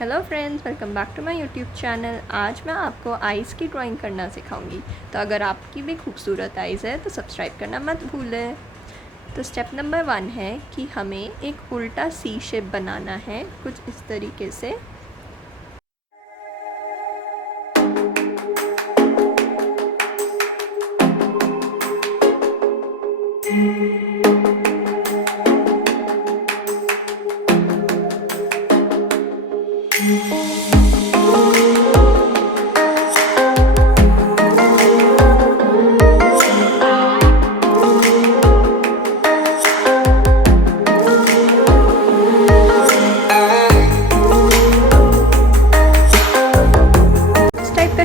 Hello friends, welcome back to my YouTube channel. आज मैं आपको आइज़ की ड्राइंग करना सिखाऊंगी। तो अगर आपकी भी खूबसूरत आइज़ है तो सब्सक्राइब करना मत भूलें। तो स्टेप नंबर 1 है कि हमें एक उल्टा सी शेप बनाना है, कुछ इस तरीके से।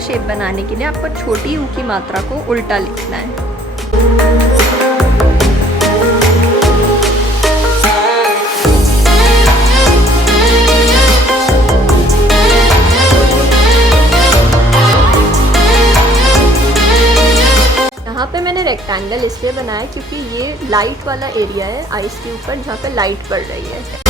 शेप बनाने के लिए आपको छोटी यू की मात्रा को उल्टा लिखना है। यहाँ पे मैंने रेक्टेंगल इसलिए बनाया क्योंकि ये लाइट वाला एरिया है आइस के ऊपर जहाँ पे लाइट पड़ रही है।